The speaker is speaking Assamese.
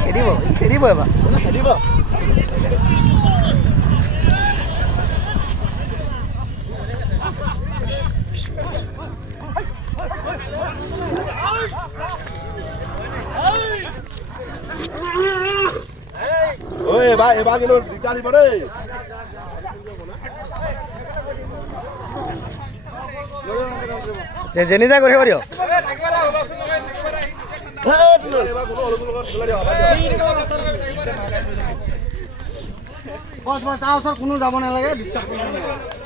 খেদিব খেদিব এবাৰ খেদিব ঐ এবাৰ কিন্তু দিগদাৰ দিব দেই যেনি যায় কৰিব দিয়ক বছ বছ তাৰ ওচৰত কোনো যাব নালাগে ডিষ্টাৰ্ব কৰিব নালাগে